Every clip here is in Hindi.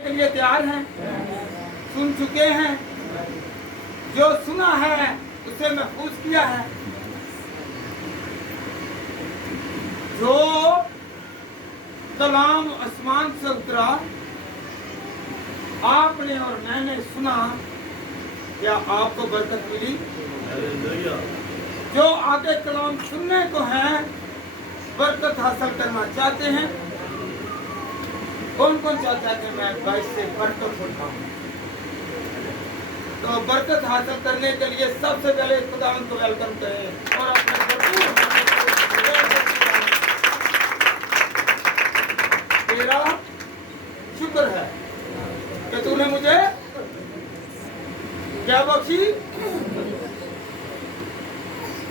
के लिए तैयार हैं, सुन चुके हैं, जो सुना है उसे महफूज किया है, जो कलाम आसमान से उतरा आपने और मैंने सुना, क्या आपको बरकत मिली? जो आगे कलाम सुनने को है, बरकत हासिल करना चाहते हैं, कौन कौन चाहता है कि मैं 22 से बरकत उठाऊं? तो बरकत हासिल करने के लिए सबसे पहले खुदावंद को वेलकम करें और अपने तेरा शुक्र है कि तूने मुझे क्या बख्शी?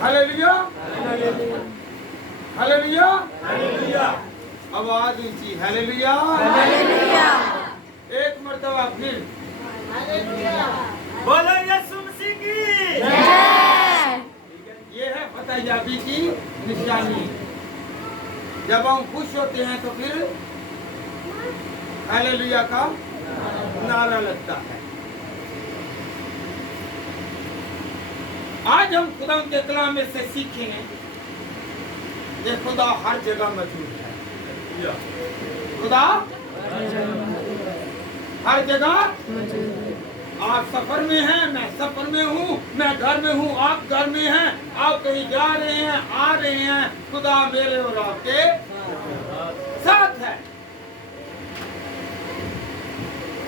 Hallelujah, hallelujah, hallelujah. आवाज ऊंची, हालेलुया, हालेलुया। एक मर्तबा फिर बोलो यीशु मसीह की जय। ये है फतेहयाबी की निशानी। जब हम खुश होते हैं तो फिर हालेलुया का नारा लगता है। आज हम खुदा के कलाम में से सीखेंगे कि खुदा हर जगह मौजूद है। खुदा हर जगह, आप सफर में हैं, मैं सफर में हूँ, मैं घर में हूँ, आप घर में हैं, आप कहीं जा रहे हैं, आ रहे हैं, खुदा मेरे और आपके साथ है।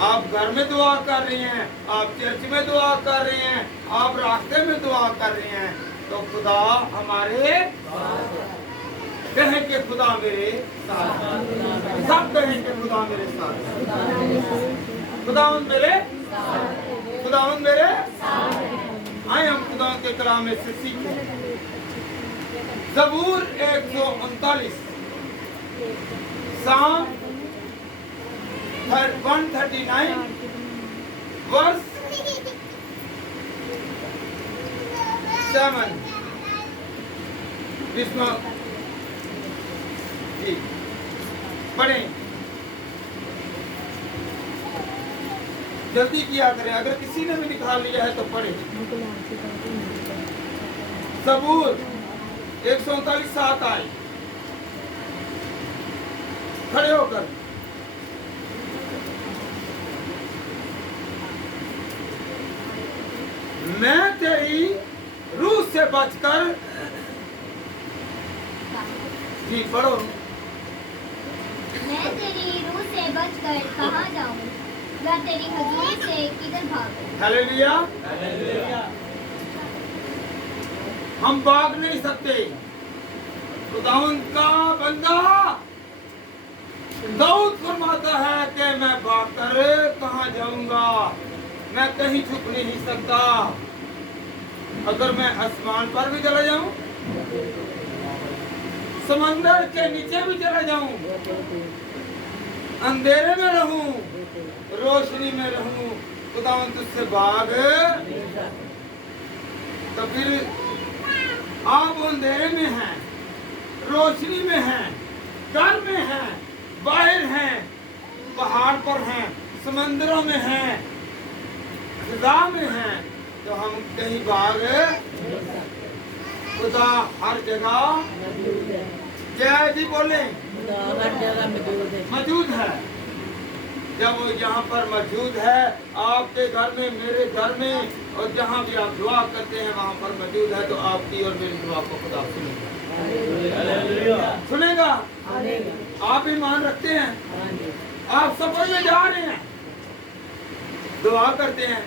आप घर में दुआ कर रहे हैं, आप चर्च में दुआ कर रहे हैं, आप रास्ते में दुआ कर रहे हैं, तो खुदा हमारे कहें कि खुदा मेरे साथ, सब कहें कि खुदा मेरे साथ, खुदावंद मेरे, खुदावंद मेरे। आए हम खुदा के कलाम में से सीखें। ज़बूर 139 साम 139 वर्स 7 इसमें जी पढ़ें, जल्दी किया करें, अगर किसी ने भी निकाल लिया है तो पढ़ें। ज़बूर 139 7 आए, खड़े होकर मैं तेरी रूह से बचकर, जी पढ़ो। मैं तेरी रूह से बचकर कहाँ जाऊँ, या तेरी हजूरी से किधर भागूं? हालेलुया। हम भाग नहीं सकते। खुदावंद का बंदा दाऊद फरमाता है कि मैं भागकर कहाँ जाऊंगा, मैं कहीं छुप नहीं सकता। अगर मैं आसमान पर भी चला जाऊं, समंदर के नीचे भी चला जाऊं, अंधेरे में रहूं, रोशनी में रहूं, खुदावंद तुझसे भाग। तो फिर आप अंधेरे में हैं, रोशनी में हैं, घर में हैं, बाहर हैं, पहाड़ पर हैं, समंदरों में हैं, फिजा में हैं, तो हम कहीं भाग, खुदा हर जगह, जय जी बोले, हर जगह मौजूद है। जब वो यहाँ पर मौजूद है, आपके घर में, मेरे घर में, और जहाँ भी आप दुआ करते हैं वहाँ पर मौजूद है, तो आपकी और मेरी दुआ को खुदा सुनेगा, सुनेगा। आप ईमान रखते हैं, आप सफर में जा रहे हैं, दुआ करते हैं,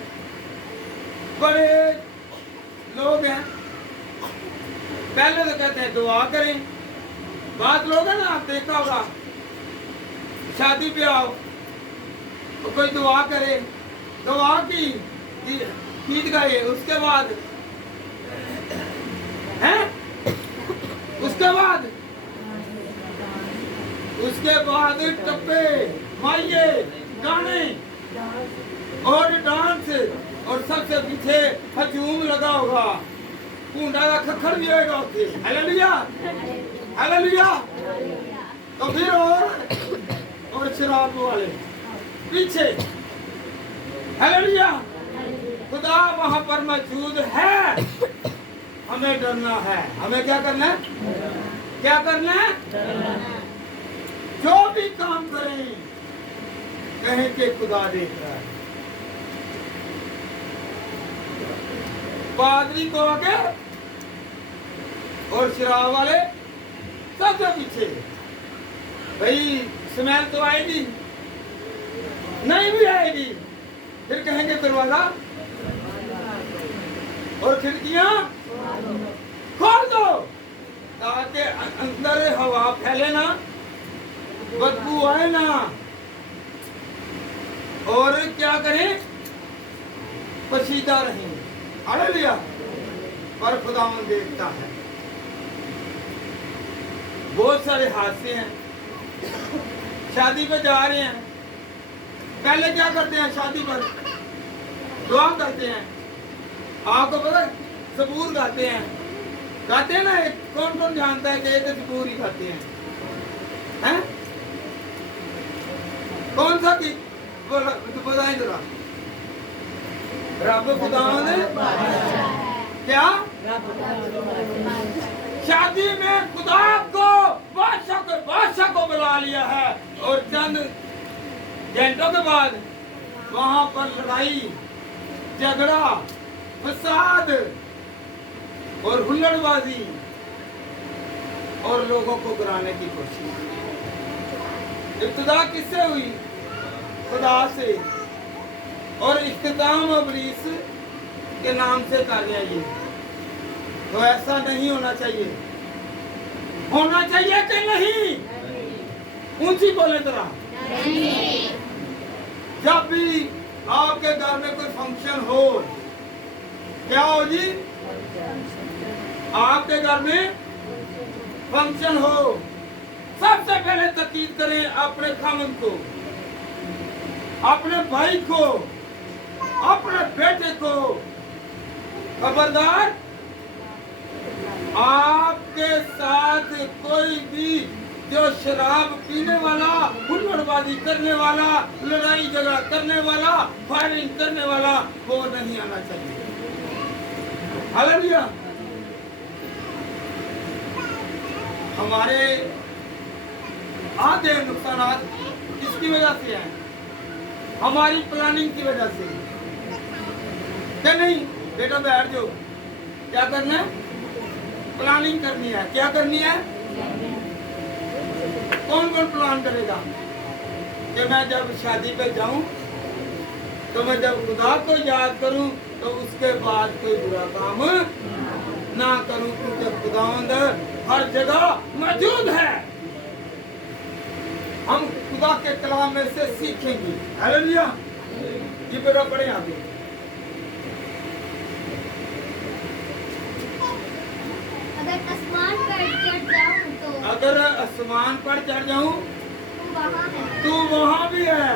बड़े लोग हैं, पहले तो कहते हैं दुआ करें, बात लोग हैं ना, आप देखा होगा शादी पे आओ तो कोई दुआ करे, दुआ की गीत गाए, उसके बाद हैं, उसके बाद टप्पे, माइये, गाने और डांस, और सबसे पीछे हजूम लगा होगा, कुंडा का खखड़ भी होगा उसके। Hallelujah, hallelujah. तो फिर और शराब वाले पीछे। हालेलुया। खुदा वहां पर मौजूद है, हमें डरना है। हमें क्या करना है? क्या करना है? जो भी काम करें कहें कि खुदा देख रहा है। पादरी को आगे और शराब वाले सबसे पीछे। भाई स्मेल तो आएगी नहीं, भी आएगी, फिर कहेंगे दरवाजा और खिड़कियां खोल दो ताकि अंदर हवा फैले ना, बदबू आए ना। और क्या करें? पसीदा रहें। हालेलुया। पर खुदावन देखता है। बहुत सारे हादसे हैं। शादी पे जा रहे हैं, पहले क्या करते हैं? शादी पर दुआ करते हैं। आपको पता है, सबूर गाते हैं। गाते हैं ना, कौन कौन जानता है कि एक सबूर ही गाते हैं? कौन सा की बताएं जरा। रब खुदावंद क्या? शादी में खुदा को बादशाह को बुला लिया है और चंद घंटों के बाद वहां पर लड़ाई झगड़ा फसाद और हुल्लड़बाजी और लोगों को गिराने की कोशिश। इब्तिदा किससे हुई? खुदा से। और इख्तिताम इब्लीस के नाम से कर दिया। ये तो ऐसा नहीं होना चाहिए। होना चाहिए कि नहीं? ऊंची बोले जरा। जब भी आपके घर में कोई फंक्शन हो, क्या हो जी? आपके घर में फंक्शन हो, सबसे पहले तकीद करें अपने खामन को, अपने भाई को, अपने बेटे को। खबरदार, आपके साथ कोई भी जो शराब पीने वाला, हुल्लड़बाजी करने वाला, लड़ाई झगड़ा करने वाला, फायरिंग करने वाला, वो नहीं आना चाहिए। हालेलुया। हमारे आधे नुकसान किसकी वजह से हैं? हमारी प्लानिंग की वजह से। क्या नहीं? बेटा बैठ जाओ। क्या करना है? प्लानिंग करनी है। क्या करनी है? कौन कौन प्लान करेगा कि मैं जब शादी पे जाऊं तो मैं जब खुदा को याद करूं तो उसके बाद कोई बुरा काम ना करूं, क्योंकि खुदावंद हर जगह मौजूद है। हम खुदा के कलाम में से सीखेंगे। हालेलुया। ये बेटा पढ़े आगे। अगर आसमान पर चढ़ जाऊं तो वहां भी है।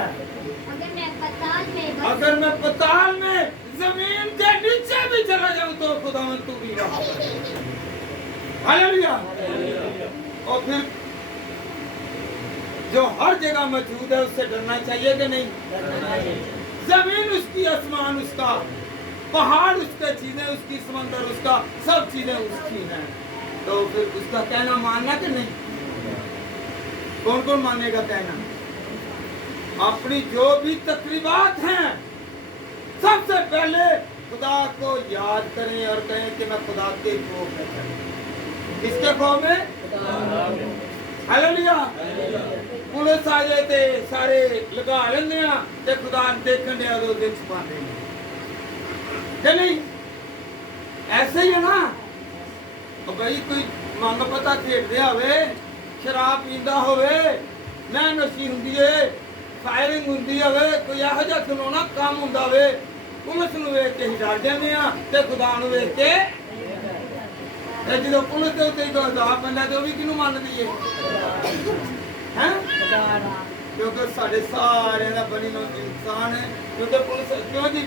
अगर मैं पताल में जमीन के नीचे भी चला जाऊं तो खुदावंद तू भी वहां पर। हालेलुया। और फिर जो हर जगह मौजूद है उससे डरना चाहिए कि नहीं? जमीन उसकी, आसमान उसका, पहाड़ उसके, चीजें उसकी, समंदर उसका, सब चीजें उसकी हैं। तो फिर उसका कहना मानना कि नहीं? कौन कौन मानेगा कहना? अपनी जो भी तकरीबात हैं सबसे पहले खुदा को याद करें और कहें कि मैं खुदा के खौफ में करूं। किसके खौफ में? हालेलुया। पुलिस आ जाए थे सारे लगा लेंगे ते खुदा देखने दे दो दिन छुपा देंगे कि नहीं? ऐसे ही है ना। तो भाई कोई मंग पता खेड रहा होवे, शराब पींदा होवे, मैं नशी हुंदी है, फायरिंग हुंदी होवे, कोई ਇਹੋ ਜਿਹਾ ਖਲੋਣਾ ਕੰਮ ਹੁੰਦਾ ਹੋਵੇ, ਪੁਲਿਸ ਨੂੰ ਵੇਖ ਕੇ ਹੀ ਡਰ ਜਾਂਦੇ ਆ ਤੇ ਖੁਦਾ ਨੂੰ ਵੇਖ ਕੇ ਤੇ ਜਦੋਂ ਪੁਲਿਸ ਦੇ ਉੱਤੇ ਕੋਈ ਅਜ਼ਾਬ ਪੈਂਦਾ ਤੇ ਉਹ ਵੀ ਕਿਹਨੂੰ ਮੰਨਦੀ ਏ? हैं? क्योंकि साढ़े सारे का बनी इंसान है। क्योंकि पुलिस क्यों जी?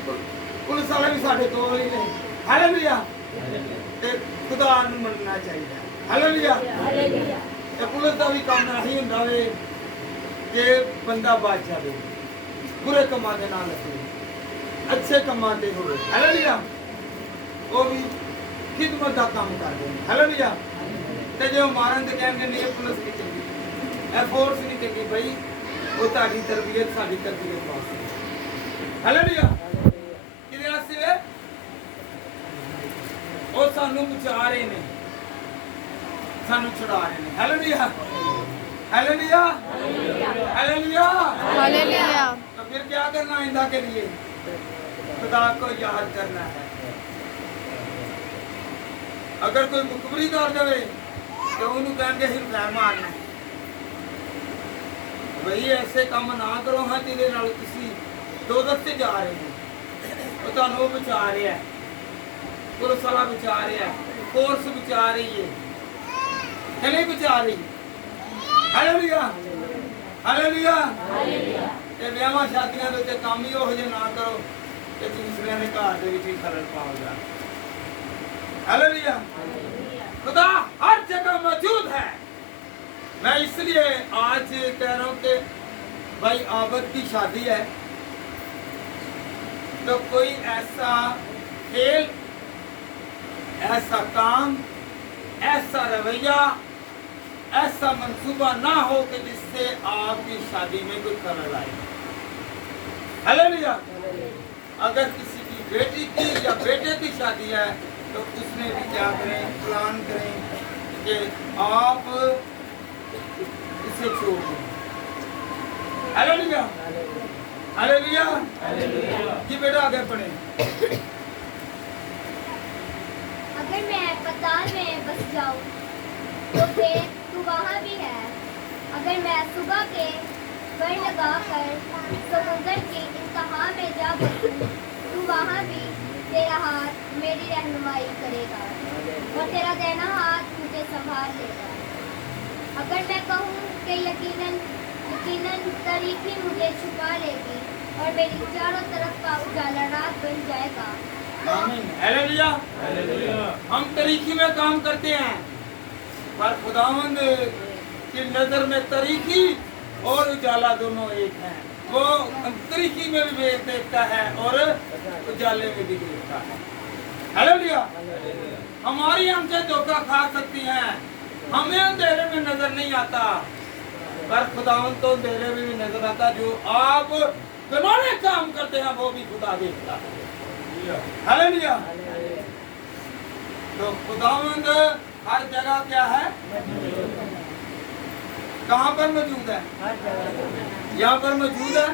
पुलिस वाले भी साढ़े कोल ही ने। हालेलुया। ते खुदा नूं मनना चाहिए। हालेलुया। ते पुलिस का भी काम नहीं हुंदा वे कि बंदा बच जाए। बुरे कमां दे ना लगे, अच्छे कमां ते होवे। हालेलुया। वो भी खिदमत का काम करते हैं। हालेलुया। ते जो मारन ते कहंदे नहीं ये पुलिस नहीं चंगी, ए फोर्स नहीं चंगी भाई, वो ताड़ी तरबियत साडी तरबियत वास्ते। हालेलुया। किदे वास्ते वे ਉਹ ਸਾਨੂੰ ਬਚਾ ਰਹੇ ਨੇ, ਸਾਨੂੰ ਛੁਡਾ ਰਹੇ ਨੇ। ਹਾਲੇਲੂया, हालेलुया, हालेलुया, हालेलुया। तो फिर क्या करना है इंदा के लिए? खुदा को याद करना है। अगर कोई मुखबरी कर दे तो उन्होंने कहेंगे हिरदा मारना है, भाई ऐसे काम ना करो। हाँ जिहदे नाल तुसीं दोज़ख ते जा रहे हो, वो तुहानूं बचा रहा है, पुलिस वाला बचा रहा है, फोर्स बचा रही है, नहीं बचा रही। Hallelujah, hallelujah. ते विआहां शादियां दे उत्ते काम ही ओहो जिहे ना करो कि दूसरे ने घर दे विच ही खलल पाओ जा। हालेलुया। खुदा हर जगह मौजूद है। मैं इसलिए आज कह रहा हूं कि भाई आबद की शादी है तो कोई ऐसा खेल, ऐसा काम, ऐसा रवैया, ऐसा मंसूबा ना हो कि जिससे आपकी शादी में कोई खलल आए। हालेलुया। अगर किसी की बेटी की या बेटे की शादी है तो उसमें भी क्या करें, प्लान करें कि आप इसे छोड़ दें। Hallelujah, hallelujah. जी बेटा आगे पढ़े। अगर मैं पताल में बस जाऊं तो देख तू वहाँ भी है। अगर मैं सुबह के पर लगाकर समुद्र की इंतहा में जा बसूं तू वहाँ भी तेरा हाथ मेरी रहनुमाई करेगा और तेरा दाहिना हाथ मुझे संभाल लेगा। अगर मैं कहूँ कि यकीनन तारीकी मुझे छुपा लेगी और मेरी चारों तरफ का उजाला रात बन जाएगा। आमीन। Hallelujah, hallelujah. हम तरीकी में काम करते हैं पर खुदावंद की नजर में तरीकी और उजाला दोनों एक हैं। वो तरीकी में भी देखता है और उजाले में भी देखता है। हालेलुया। हमारी आंखें धोखा खा सकती हैं, हमें अंधेरे में नजर नहीं आता, पर खुदावंद तो अंधेरे में भी नजर आता। जो आप घिनौने काम करते हैं वो भी खुदा देखता है। हालेलुया। तो खुदावंद हर जगह क्या है? कहाँ पर मौजूद है? यहाँ पर मौजूद है।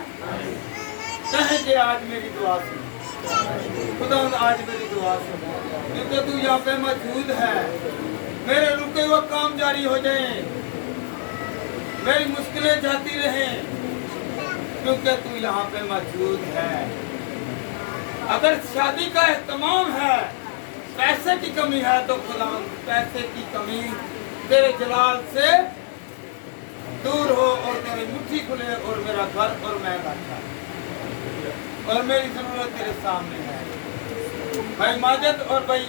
कहे कि आज मेरी दुआ सुन, खुदावंद आज मेरी दुआ सुन, क्योंकि तू यहाँ पे मौजूद है। मेरे रुके हुए काम जारी हो जाए, मेरी मुश्किलें जाती रहें, क्योंकि तू यहाँ पे मौजूद है। अगर शादी का एहतमाम है, पैसे की कमी है तो खुदा पैसे की कमी तेरे जलाल से दूर हो और तेरी मुट्ठी खुले और मेरा घर और मैं बैठा और मेरी जरूरत तेरे सामने है। भाई माजिद और भाई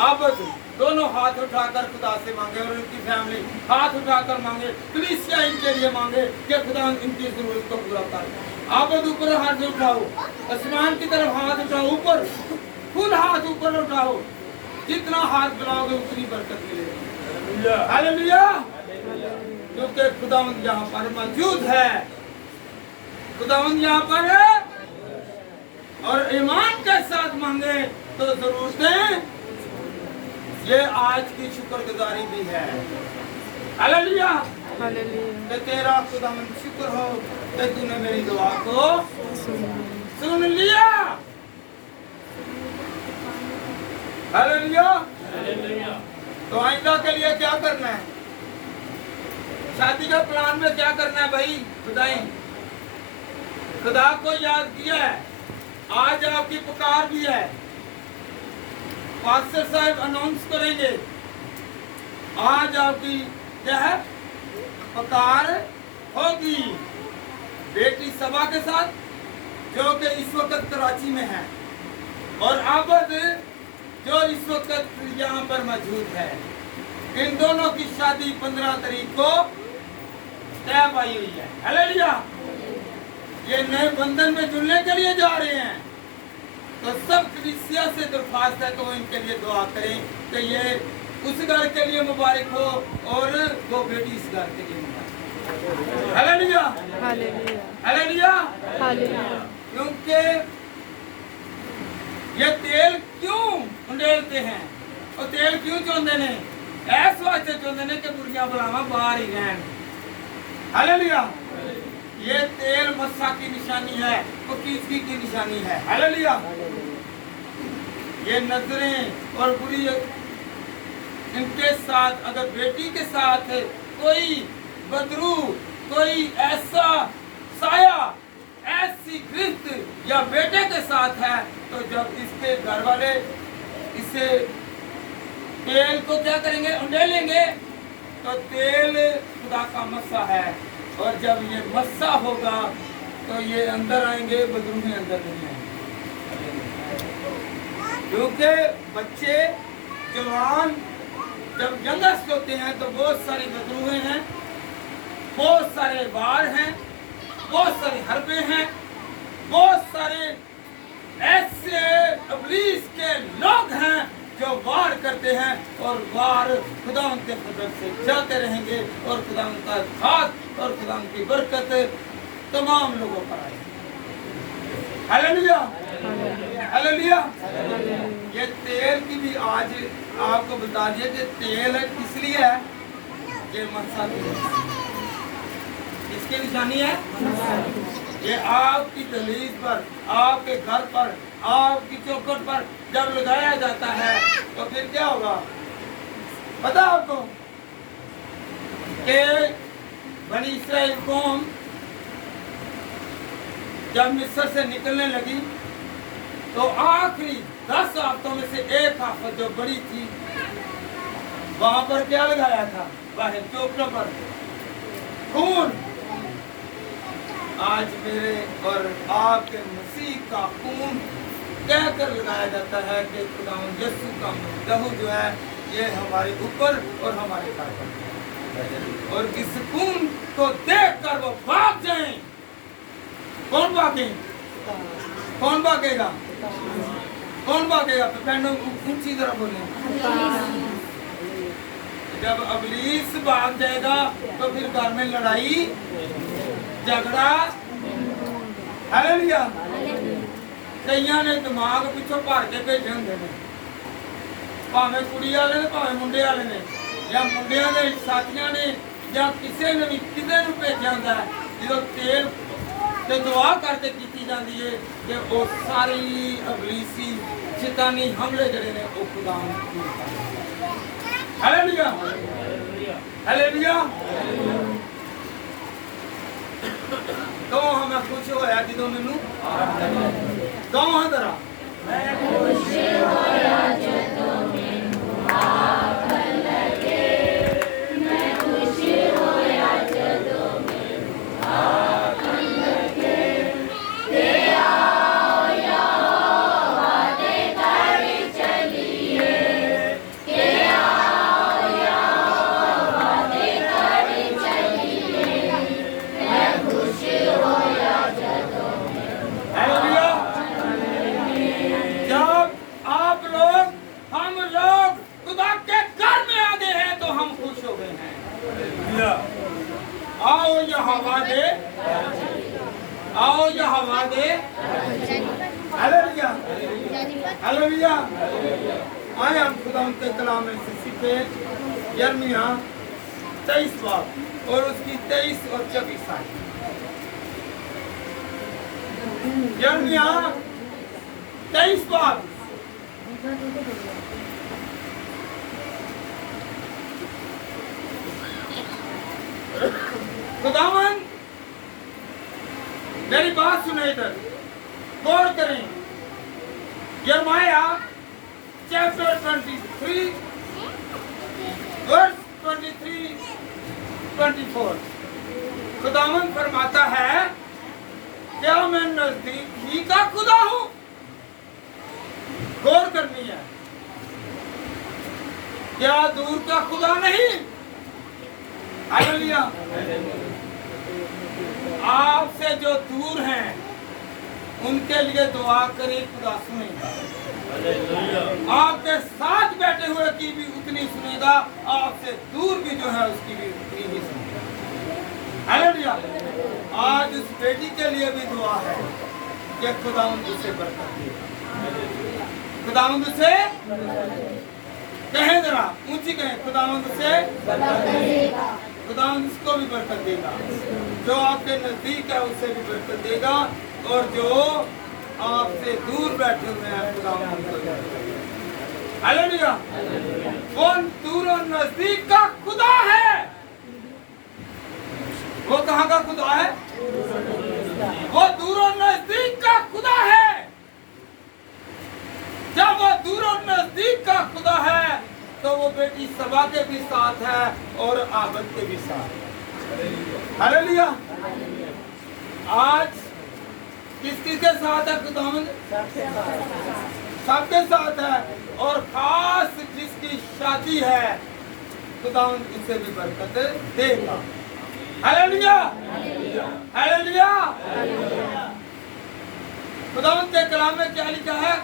आबद दोनों हाथ उठाकर खुदा से मांगे और उनकी फैमिली हाथ उठाकर मांगे, कलीसिया इनके लिए मांगे कि खुदा इनकी जरूरत को पूरा कर। आबद ऊपर हाथ उठाओ, आसमान की तरफ हाथ उठाओ, ऊपर फुल हाथ ऊपर उठाओ, जितना हाथ बढ़ाओगे उतनी बरकत मिलेगी। हालेलुया। क्योंकि खुदावंद यहाँ पर मौजूद है, खुदावंद यहाँ पर है और ईमान के साथ मांगे तो जरूर दें। ये आज की शुक्रगुजारी भी है। Hallelujah, hallelujah. तेरा खुदावंद शुक्र हो कि तूने मेरी दुआ को सुन लिया। Hallelujah, hallelujah. तो आइंदा के लिए क्या करना है? शादी का प्लान में क्या करना है भाई? बताएं। खुदा को याद किया है, आज आपकी पुकार भी है। पास्टर साहब अनाउंस करेंगे, आज आपकी क्या है पुकार होगी। बेटी सभा के साथ जो कि इस वक्त कराची में है और आबद जो इस वक्त यहाँ पर मौजूद है, इन दोनों की शादी 15 तारीख को तय पाई हुई है। हालेलुया। ये नए बंधन में जुड़ने के लिए जा रहे हैं, तो सब कलीसिया से दरख्वास्त है कि वो इनके लिए दुआ करें कि ये उस घर के लिए मुबारक हो और वो बेटी इस घर के लिए मुबारक। Hallelujah, hallelujah, hallelujah, hallelujah. क्योंकि ये तेल क्यों उंडेलते हैं और तेल क्यों चोंदे ने? ऐस वास्ते चोंदे ने कि बुरियां बलावां बाहर ही रहन। हालेलुया, ये तेल मस्सा की निशानी है, पकीज़गी की निशानी है। हालेलुया, ये नजरें और बुरी इनके साथ, अगर बेटी के साथ कोई बदरू, कोई ऐसा साया, ऐसी गिरफ्त या बेटे के साथ है, तो जब इसके घर वाले इसे तेल को क्या करेंगे? उंडेलेंगे। तो तेल खुदा का मस्सा है, और जब ये मस्सा होगा तो ये अंदर आएंगे, बदरू में अंदर नहीं आएंगे। क्योंकि बच्चे जवान जब यंगस्ट होते हैं तो बहुत सारी बदरूहें हैं, बहुत सारे वार हैं, बहुत सारे हरबे हैं, बहुत सारे ऐसे इब्लीस के लोग हैं जो वार करते हैं, और वार खुदा उनके फजल से जाते रहेंगे, और खुदा उनका हाथ और खुदा उनकी बरकत तमाम लोगों पर आए। Hallelujah, hallelujah. ये तेल की भी आज आपको बता दिया कि तेल किस लिए है? ये मस्सा की इसकी निशानी है। ये आपकी दहलीज पर, आपके घर पर, आपकी चौखट पर जब लगाया जाता है तो फिर क्या होगा पता आपको? कि बनी इस्राएल कौम जब मिस्र से निकलने लगी तो आखिरी 10 आफतों में से एक आफत जो बड़ी थी, वहां पर क्या लगाया था? बाहर चौखटों पर खून। आज मेरे और आपके मसीह का खून कहकर लगाया जाता है कि खुदावंद यीशु का लहू जो है ये हमारे ऊपर और हमारे घर पर, और इस खून को देखकर वो भाग जाएं। कौन भागे? कौन भागेगा? कौन भागेगा? तो बहनों ऊंची तरह बोले। जब इब्लीस भाग जाएगा तो फिर घर में लड़ाई झगड़ा। हालेलुया। कईयां ने दिमाग पिछों भर के भेजे होंगे ने, भावें कुड़ी वाले ने भावें मुंडे वाले ने, या मुंडिया के साथियां ने, या किसी ने भी किसी को भेजा होंगे। जो तेल ते दुआ करके की जाती है कि वो सारी इब्लीसी शैतानी हमले जड़े ने वो खुदा हालेलुया, हालेलुया। तो हमें खुश होया जो मैनू कहो हाँ जरा, मैं खुश होया जो मैनू आखन लगे, मैं खुश होया जो मैनू आखन लगे, ते आओ यहोवा दे घर चलिए, ते आओ यहोवा दे घर चलिए, मैं खुश होया जो मैनू। हालेलुया। जब आप लोग, हम लोग खुदा के घर में आ गए हैं तो हम खुश हो गए हैं। आओ यहोवा दे, आओ यहोवा दे। Hallelujah, hallelujah. आए हम खुदा के कलाम में से सीखे यिर्मयाह 23 बाब और उसकी 23 और 24 आयत। यिर्मयाह 23 बाब खुदावन मेरी बात सुने, इधर गौर करें। यिर्मयाह चैप्टर 23 वर्स 23-24 खुदावन फरमाता है, क्या मैं नजदीक ही का खुदा हूं? गौर करनी है, क्या दूर का खुदा नहीं? हालेलुया। आपसे जो दूर हैं उनके लिए दुआ करें, खुदा सुनेगा। आपके साथ बैठे हुए की भी उतनी सुनेगा, आपसे दूर भी जो है उसकी भी उतनी ही सुनेगा। हालेलुया। आज उस बेटी के लिए भी दुआ है कि खुदावंद उसे बरकत देगा। खुदावंद से कहें, जरा ऊंची कहें, खुदावंद से खुदावंद उसको भी बरकत देगा। जो आपके नजदीक है उसे भी बरकत देगा, और जो आपसे दूर बैठे हुए हैं खुदावंद उनको भी बरकत देगा। हालेलुया। कौन दूर और नजदीक का खुदा है? वो कहाँ का खुदा है? वो दूर और नजदीक का खुदा है। जब वो दूर और नजदीक का खुदा है तो वो बेटी सबा के भी साथ है और आबद के भी साथ है। हालेलुया। आज किस के साथ है खुदावंद? सबके साथ है, और खास जिसकी शादी है खुदावंद उसे भी बरकत देगा। हालेलुया। हालेलुया। खुदावंद के कलाम में क्या लिखा है?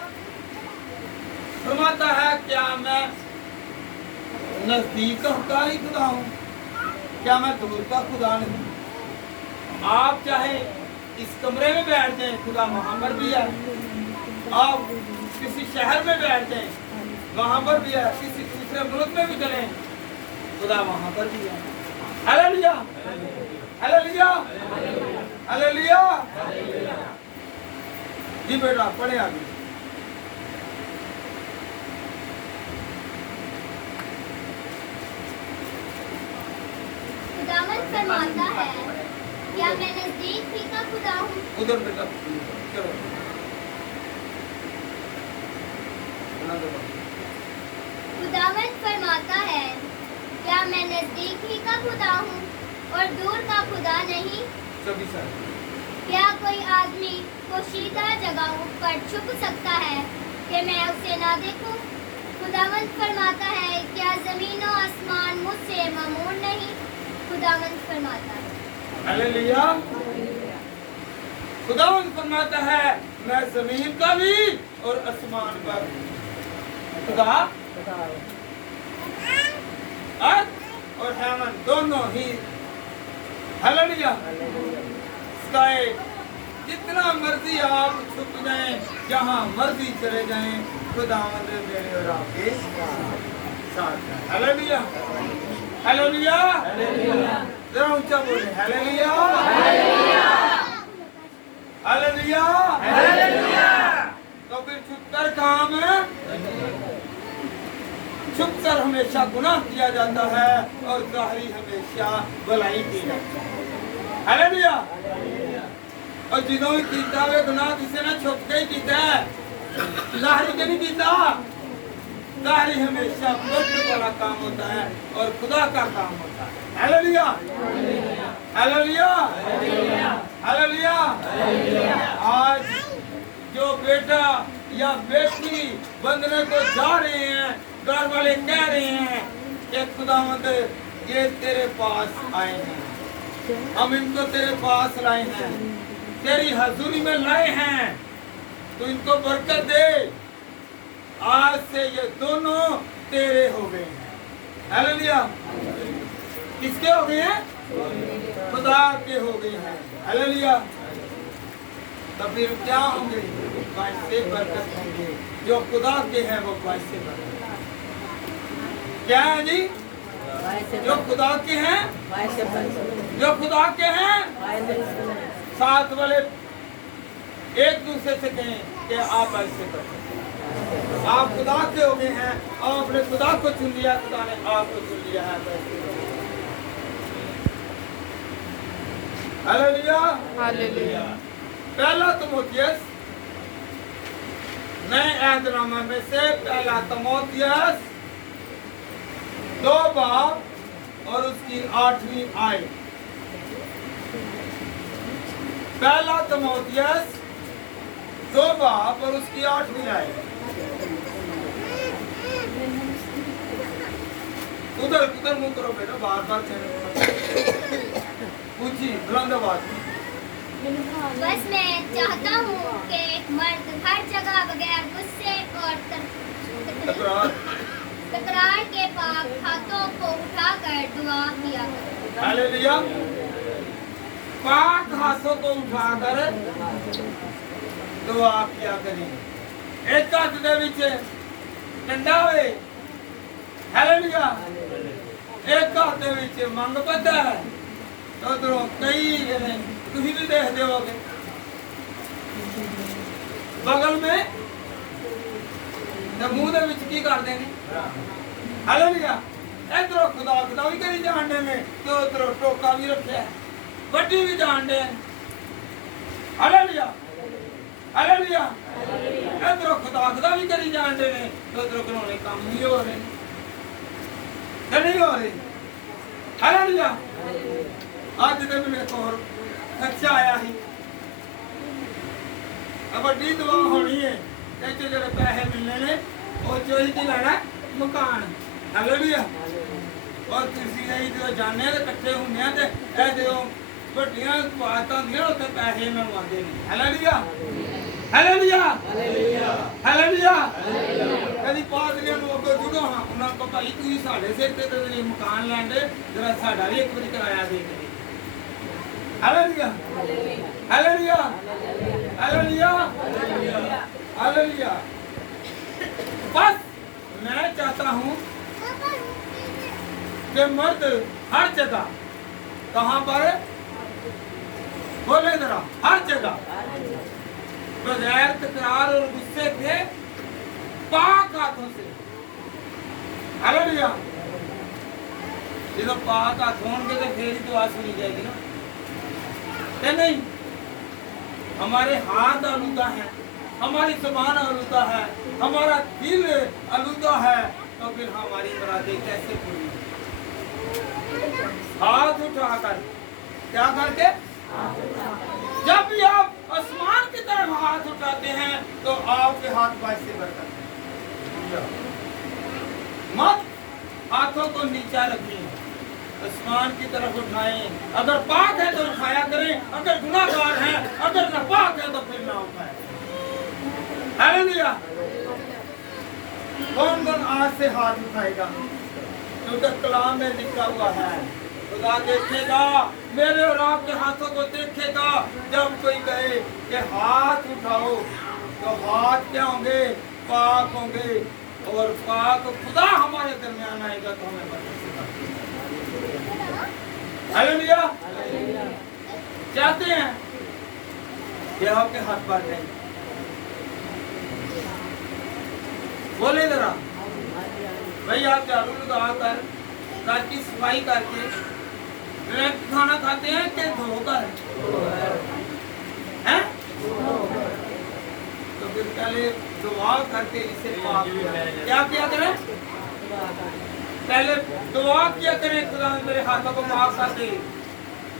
फरमाता है, क्या मैं नजदीक का ही खुदा हूँ? क्या मैं दूर का खुदा नहीं? आप चाहे इस कमरे में बैठ जाएं, खुदा वहां पर भी है। आप किसी शहर में बैठ जाएं, वहां पर भी है। किसी दूसरे मुल्क में भी चलें, खुदा वहां पर भी है। हालेलुया। हालेलुया। हालेलुया। जी बेटा पढ़े आगे। खुदावंद फरमाता है, क्या मैं नजदीक ही का खुदा हूँ? उधर बेटा चलो। खुदावंद फरमाता है, क्या मैं नजदीक ही का खुदा हूँ और दूर का खुदा नहीं? क्या कोई आदमी पोशीदा जगहों पर छुप सकता है कि मैं उसे ना देखूं? खुदावंद फरमाता है, क्या जमीन और आसमान मुझसे मामूर नहीं? खुदावंद फरमाता है। हालेलुया। खुदावंद फरमाता है, मैं जमीन का भी और आसमान का भी खुदा, अर्थ और हेवन दोनों ही। हालेलुया। स्काई जितना मर्जी आप छुप जाएं, जहां मर्जी चले जाएं, खुदावंद मेरे और आपके साथ है। हालेलुया। हालेलुया। जरा ऊंचा बोले, हालेलुया। हालेलुया। तो फिर छुपकर काम है? छुपकर हमेशा गुनाह किया जाता है और जाहिरी हमेशा भलाई की जाती है। हालेलुया। और जिन्होंने कीता वे गुनाह किसी ने छुप के ही कीता है, जाहिरी के नहीं कीता। जाहिरी हमेशा बरकत वाला काम होता है और खुदा का काम होता है। हालेलुया। हालेलुया। हालेलुया। आज जो बेटा या बेटी बंधने को जा रहे हैं, घर वाले कह रहे हैं कि खुदावंद ये तेरे पास आए हैं, हम इनको तेरे पास लाए हैं, तेरी हजूरी में लाए हैं, तो इनको बरकत दे। आज से ये दोनों तेरे हो गए हैं। हालेलुया। किसके हो गए हैं? खुदा के हो गए हैं। हालेलुया। तब फिर क्या होंगे? से बरकत होंगे। जो खुदा के हैं वो से बरकत। क्या है जी? जो खुदा के हैं, जो खुदा के हैं, साथ वाले एक दूसरे से कहें कि आप ऐसे बरकत। आप खुदा के हो गए हैं, आपने खुदा को चुन लिया, खुदा ने आपको चुन लिया है। हालेलुया। हालेलुया। पहला तीमुथियुस, नए अहदनामा में से पहला तीमुथियुस 2 बाब और उसकी 8वीं आयत। पहला तीमुथियुस 2 बाब और उसकी 8वीं आयत। उधर मुंह करो बेटा, बार बार पूछी बुलंद आवाज में। बस मैं चाहता हूँ कि मर्द हर जगह बगैर गुस्से और तकरार के पाक हाथों को उठाकर दुआ किया करे। हालेलुया। पाक हाथों को उठाकर दुआ किया करें। एक हाथ दे विच डंडा होए, हालेलुया, एक हाथ दे विच मंग पत्ता है, तो उधरों कई जने तुसीं भी देखदे होगे बगल में ते मुंह दे विच की करदे ने, हालेलुया। इधरों खुदा खुदा भी करी जांदे ने ते उधरों टोका भी रखिया है, वड्डी भी जांदे हैं, हालेलुया, हालेलुया। इधरों खुदा खुदा भी करी जांदे ने ते उधरों घरोने काम नहीं हो रहे, नहीं हो रहे, हालेलुया। आज दे मैंने एक और खर्चा आया ही, अब बड़ी दुआ होनी है, ते जो पैसे मिलने ने वो चोरी की लेना मकान, हालेलुया। और तुसी नहीं जो जाने ते इकट्ठे होने ते ए जो बड़ियां बातां होंदियां उत्ते पैसे मिलवांदे ने, हालेलुया, हालेलुया, हालेलुया, हालेलुया। कदी पादरियां नूं अगों जुड़ो हां, उन्हां को भाई तुसीं साडे सिर ते मकान लैंदे, जरा साडा भी एक बारी किराया दे के, हालेलुया, हालेलुया, हालेलुया, हालेलुया। बस मैं चाहता हूँ कि मर्द हर जगह, कहाँ पर बोले जरा, हर जगह बगैर तकरार और गुस्से के पाक हाथों से, हालेलुया। जब पाक हाथ होंगे तो फिर ही दुआ सुनी जाएगी ना, नहीं। हमारे हाथ आलूदा है, हमारी जुबान आलूदा है, हमारा दिल आलूदा है, तो फिर हमारी मुरादें कैसे पूरी? हाथ उठाकर, क्या करके? जब भी आप आसमान की तरफ हाथ उठाते हैं तो आपके हाथ बाज से बरकत है। मत हाथों को नीचा रखिए, आसमान की तरफ उठाएं। अगर पाक है तो उठाया करें, अगर गुनाहगार है, अगर नापाक है तो फिर ना उठाएं, हालेलुया। कौन कौन आज से हाथ उठाएगा? क्योंकि कलाम में लिखा हुआ है, खुदा देखेगा, मेरे और आपके हाथों को देखेगा। जब कोई कहे कि हाथ उठाओ तो हाथ क्या होंगे? पाक होंगे, और पाक खुदा हमारे दरमियान आएगा तो हमें बता। हालेलुया। चाहते हैं कि आपके हाथ पाक नहीं, बोले जरा भाई, आप झाड़ू लगा कर घर की सफाई करके खाना खाते हैं कि धोकर हैं? तो फिर पहले दुआ करके इसे पाक क्या किया करें? पहले दुआ किया करें, खुदा मेरे हाथों को पाक कर दे,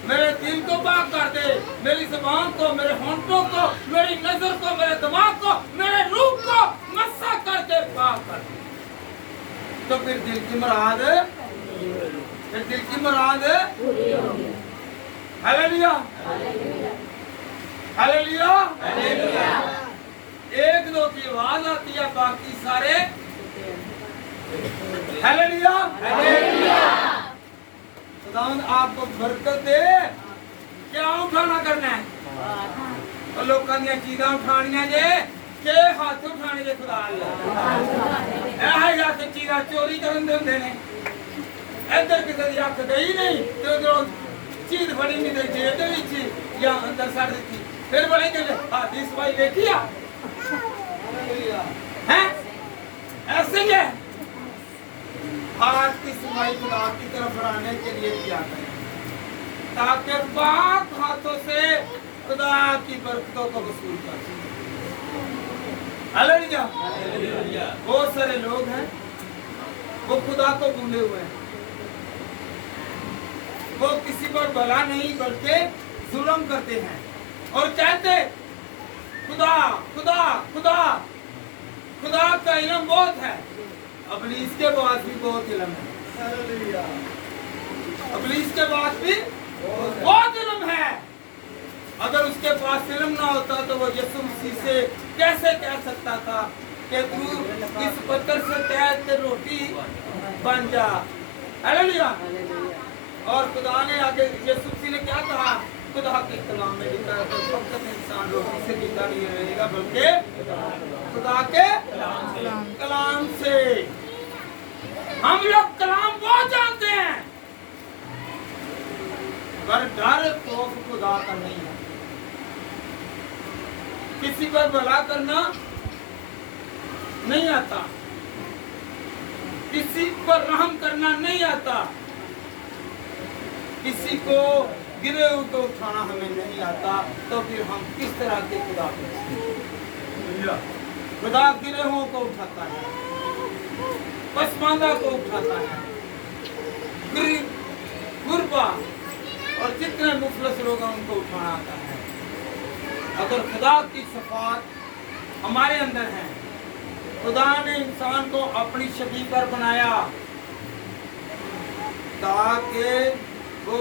मेरे दिल को पाक कर दे, मेरी जुबान को, मेरे होंठों को, मेरी नजर को, मेरे दिमाग को, मेरे रूह को मस्सा करके पाक कर दे। तो फिर दिल की मुराद, फिर दिल की मुराद हालेलुया, हालेलुया, हालेलुया। एक दो की आवाज आती है, बाकी सारे हालेलुया, हालेलुया। खुदावंद आपको बरकत दे। क्या उठाना करना है? और लोगों दी चीज़ां उठानियां जे के हाथ उठाने जे खुदा अल्लाह या तो चीज़ां चोरी करन दे हुंदे ने, इधर किसी दी अख गई नहीं ते उधरों चीज फड़ी नहीं ते जेब दे विच या अंदर सड़ दी, फिर बोले कि हाथ दी सफाई देखी आ हैं? ऐसे ही है। हाथ की सफाई खुदा की तरफ बढ़ाने के लिए किया करें, ताकि पाक हाथों से खुदा की बरकतों को वसूल कर सकें। हालेलुया। बहुत सारे लोग हैं वो खुदा को भूले हुए हैं, वो किसी पर भला नहीं बल्कि जुल्म करते हैं और कहते खुदा खुदा खुदा। खुदा का इल्म बहुत है, अबलीस के पास भी बहुत इल्म है, अबलीस के पास भी बहुत इल्म है। अगर उसके पास इल्म ना होता तो वो यीशु मसीह से कैसे कह सकता था कि तू इस पत्थर से तैयार के रोटी बन जा। हालेलुया। और खुदा ने आगे यीशु मसीह ने क्या कहा? खुदा के कलाम में लिखा है कि फक्त इंसान रोटी से जीता नहीं रहेगा बल्कि खुदा के कलाम से। हम लोग कलाम बहुत जानते हैं पर डर खौफ खुदा का नहीं है। किसी पर भला करना नहीं आता, किसी पर रहम करना नहीं आता, किसी को गिरे हुए को उठाना हमें नहीं आता, तो फिर हम किस तरह के खुदा हैं? खुदा गिरे हुओं को उठाता है, पसमानदा को उठाता है, गरीब गुरबा और जितने मुफलिस लोग हैं उनको उठाना आता है। अगर खुदा की सिफात हमारे अंदर है, खुदा ने इंसान को अपनी शक्ल पर बनाया ताकि वो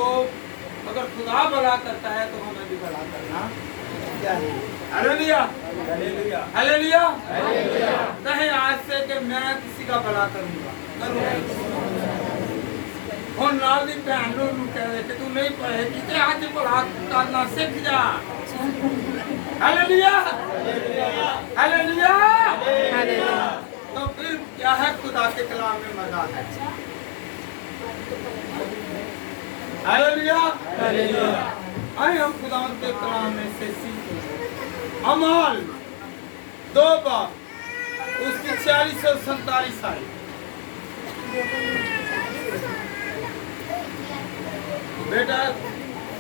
अगर खुदा भला करता है तो हमें भी भला करना चाहिए। Hallelujah, hallelujah, hallelujah. कहे आज से कि मैं किसी का भला करूंगा, और नाल दी भैन नूं कहे कि तू नहीं पढ़ेगी ते आज भला करना सीख जा। Hallelujah, hallelujah, hallelujah. तो फिर क्या है? खुदा के कलाम में मजा है। Hallelujah, hallelujah. आए हम खुदा के कलाम में से सीखें। अमाल 2 बाब उसकी 46 और 47 आयत। बेटा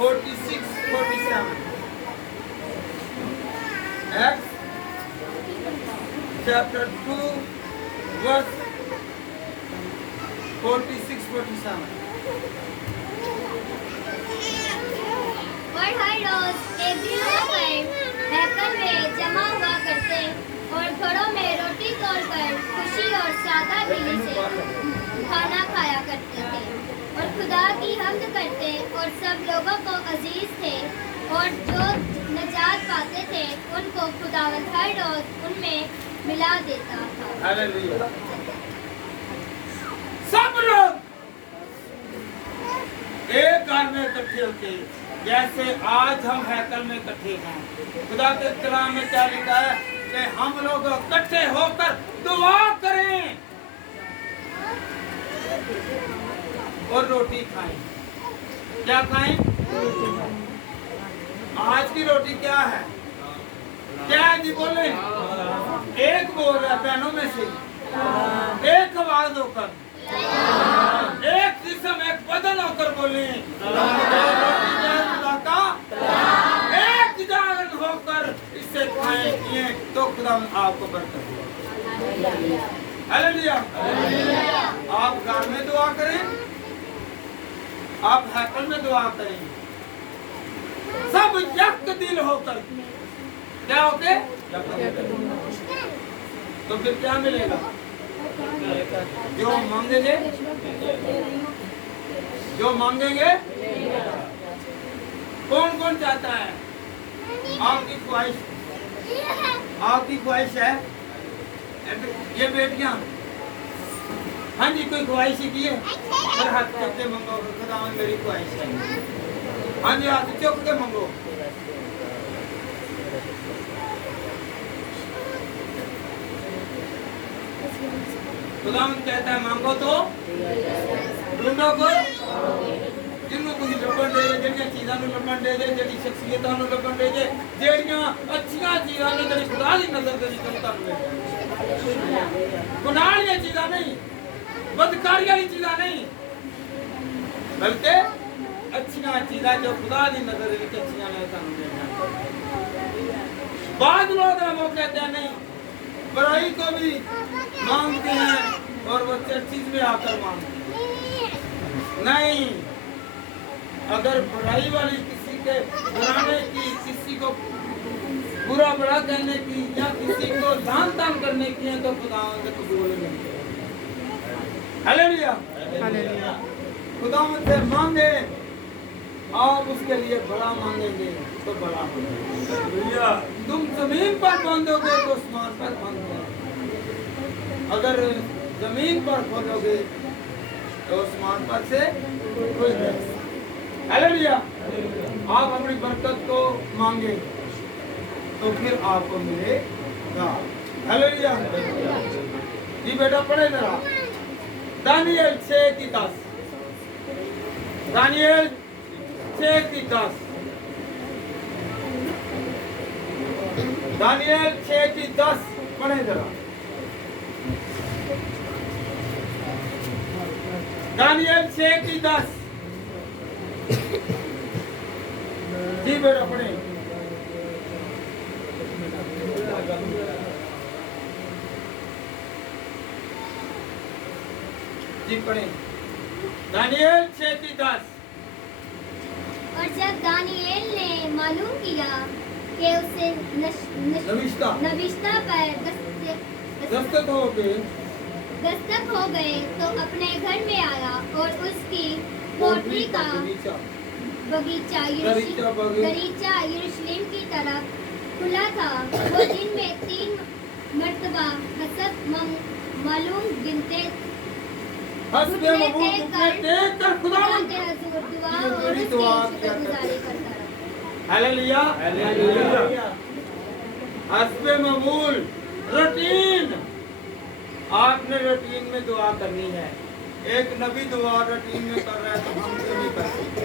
46, 47 Acts chapter 2 verse 46, 47। और हर रोज एक दिन होकर हैकल में जमा हुआ करते और घरों में रोटी तोड़कर खुशी और सादा दिली से खाना खाया करते थे और खुदा की हम्द करते और सब लोगों को अजीज थे और जो नजात पाते थे उनको खुदावंद हर रोज उनमें मिला देता था। हालेलुया। सब लोग एक घर में इकट्ठे होते जैसे आज हम हैकल में इकट्ठे हैं। खुदा के कलाम में क्या लिखा है कि हम लोग इकट्ठे होकर दुआ करें और रोटी खाएं। क्या खाएं? आज की रोटी क्या है? क्या है जी? बोले। एक बोल रहा है बहनों में से, एक आवाज होकर, एक जिस्म, एक बदन होकर बोले एक जागरण होकर इससे खाएं पिए तो खुदा आपको बरकत दे। हालेलुया। आप घर में दुआ करें, आप हैकल में दुआ करें, सब यक दिल होकर। क्या होके? तो फिर क्या मिलेगा? जो मांगेंगे, जो मांगेंगे। कौन कौन चाहता है? आपकी ख्वाहिश, आपकी ख्वाहिश है ये बेटियां? हाँ जी, कोई ख्वाहिश की है? फिर हाथ चुक के मंगो, खुदा मेरी ख्वाहिश है। हाँ जी, हाथ चुक के मंगो। खुदा कहता है मांगो तो ढूंढो को जिन्हों तुम लभन दे, जड़ियां चीज़ां नूं लभन दे, जड़ी शख्सियतां नूं लभन दे, जड़ियां अच्छियां चीज़ां ने जड़ी खुदा दी नज़र दे विच तुहानूं मिल जाए। गुनाह वाली चीज़ां नहीं, बदकारी वाली चीज़ां नहीं, बल्कि अच्छियां चीज़ां जो खुदा दी नज़र दे विच अच्छियां ने तुहानूं मिल जाए। बाद लोग वो कहते हैं नहीं, बुराई को भी मांगते हैं और वो चर्चिज में आकर मांगते हैं। नहीं, अगर बुराई वाली किसी के बुराने की, किसी को बुरा बुरा कहने की या किसी को दान तान करने की है तो खुदा से कबूल नहीं है। Hallelujah, hallelujah. खुदा से मांगे आप उसके लिए बड़ा मांगेंगे तो बड़ा होगा। हालेलुया। तुम जमीन पर बांधोगे तो आसमान पर बांधोगे, अगर जमीन पर खोलोगे तो आसमान पर से खुल जाएगा। हालेलुया। आप अपनी बरकत को मांगे तो फिर आपको मिलेगा। हालेलुया। जी बेटा पढ़े जरा दानिएल 6:10। दानिएल 6:10। दानिएल 6:10 पढ़े जरा। दानिएल 6:10। जी बेटा पढ़े। जी पढ़े दानिएल 6:10। और जब दानिएल ने मालूम किया कि उसे नविश्ता पर दस्तक हो गए तो अपने घर में आया और उसकी पोटली का बगीचा यरूशलेम की तरफ खुला था। वो दिन में 3 मर्तबा हसब मालूम गिनते हस्बे मबूल देख कर खुदावंद के हुजूर दुआ और मेरी उसकी दुआ शुक्रगुजारी करता रहा। हालेलुया। हालेलुया। हस्बे मबूल रूटीन, आपने रूटीन में दुआ करनी है। एक नबी दुआ रूटीन में कर रहा है तो हम क्यों नहीं कर सकते?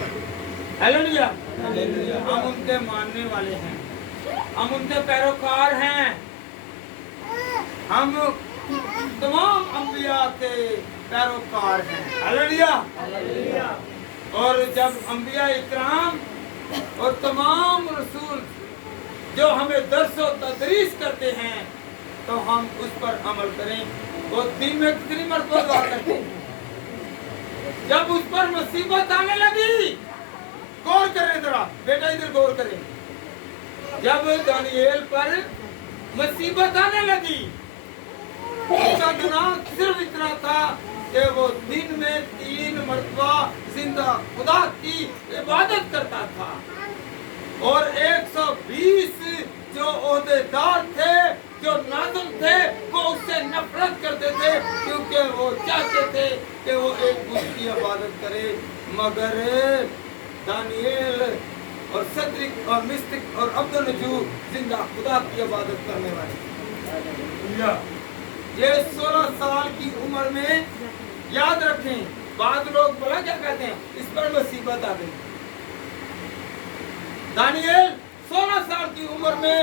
हालेलुया। हम उनके मानने वाले हैं, हम उनके पैरोकार हैं, हम तमाम अंबिया के पैरोकार हैं। हालेलुया। और जब अंबिया इकराम और तमाम रसूल जो हमें दर्स और तदरीस करते हैं तो हम उस पर अमल करें। वो दिन में कितनी मरतबा दुआ करते हैं? जब उस पर मुसीबत आने लगी, गौर करें जरा बेटा, इधर गौर करें। जब दानिएल पर मुसीबत आने लगी, उसका गुनाह सिर्फ इतना था कि वो दिन में 3 मरतबा जिंदा खुदा की इबादत करता था। और 120 जो ओहदेदार थे, जो नाज़िम थे, वो उससे नफरत करते थे क्योंकि वो चाहते थे कि वो एक बुत की इबादत करे। मगर दानिएल और सदरिक और मिस्तिक और अब्दुल नजूर जिंदा खुदा की इबादत करने वाले। ये 16 साल की उम्र में, याद रखें, बाद लोग बोला क्या कहते हैं, इस पर मुसीबत आ गई। दानिएल 16 साल की उम्र में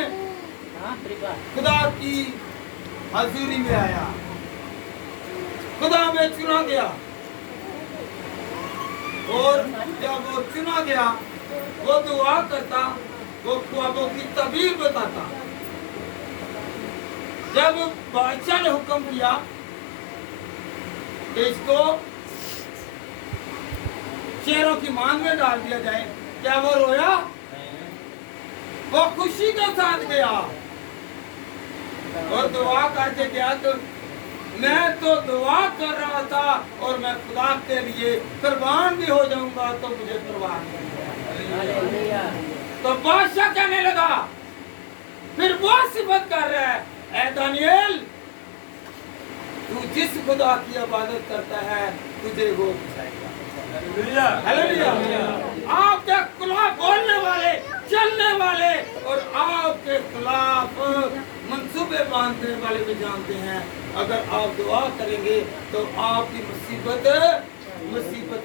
खुदा की हजूरी में आया, खुदा में चुना गया। और जब वो चुना गया, वो दुआ करता, वो ख्वाबों की तबीर बताता। जब बादशाह ने हुक्म किया कि इसको शेरों की मान में डाल दिया जाए, क्या वो रोया? वो खुशी के साथ गया और दुआ करके गया। तो मैं तो दुआ कर रहा था और मैं खुदा के लिए कुर्बान भी हो जाऊंगा तो मुझे परवाह नहीं। तो बादशाह कहने लगा, फिर वो सिफत कर रहा है, ऐ दानिएल, तू जिस खुदा की इबादत करता है तुझे वो बचाएगा। हालेलुया। आपके खिलाफ बोलने वाले, चलने वाले और आपके खिलाफ मंसूबे बांधने वाले भी जानते हैं, अगर आप दुआ करेंगे तो आपकी मुसीबत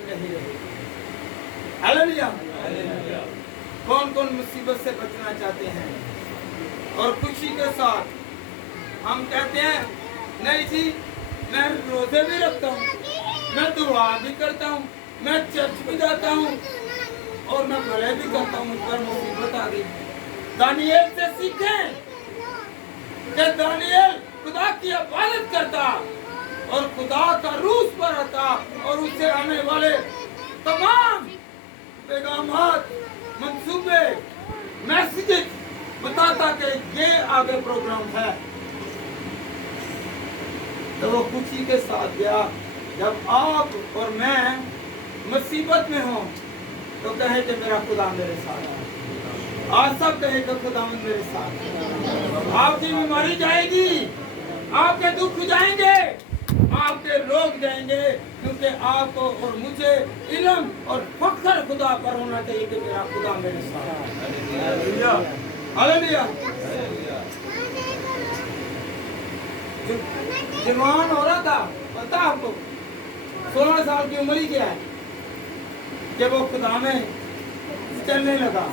नहीं रहेगी। हालेलुया। कौन कौन मुसीबत से बचना चाहते हैं? और खुशी के साथ हम कहते हैं, नहीं जी मैं रोजे भी रखता हूँ, मैं दुआ भी करता हूँ, मैं चर्च भी जाता हूँ और मैं भले भी करता हूँ, मुझ पर मुसीबत आ गई। दानिएल से सीखें कि दानिएल खुदा की इबादत करता और खुदा का रूस पर आता और उससे आने वाले तमाम पैगामात, मंसूबे, मैसेजेस बताता कि ये आगे प्रोग्राम है। तो वो खुशी के साथ गया। जब आप और मैं मुसीबत में हों, तो कहे कि मेरा खुदा मेरे साथ है। आज सब कहे कि खुदा मेरे साथ है। आपकी बीमारी जाएगी, आपके दुख जाएंगे, आपके रोग जाएंगे, क्योंकि आपको और मुझे इल्म और फख्र खुदा पर होना चाहिए कि मेरा खुदा मेरे साथ है। हालेलुया। जवान हो रहा था, पता आपको 16 साल की उम्र ही क्या है कि वो खुदा में चलने लगा,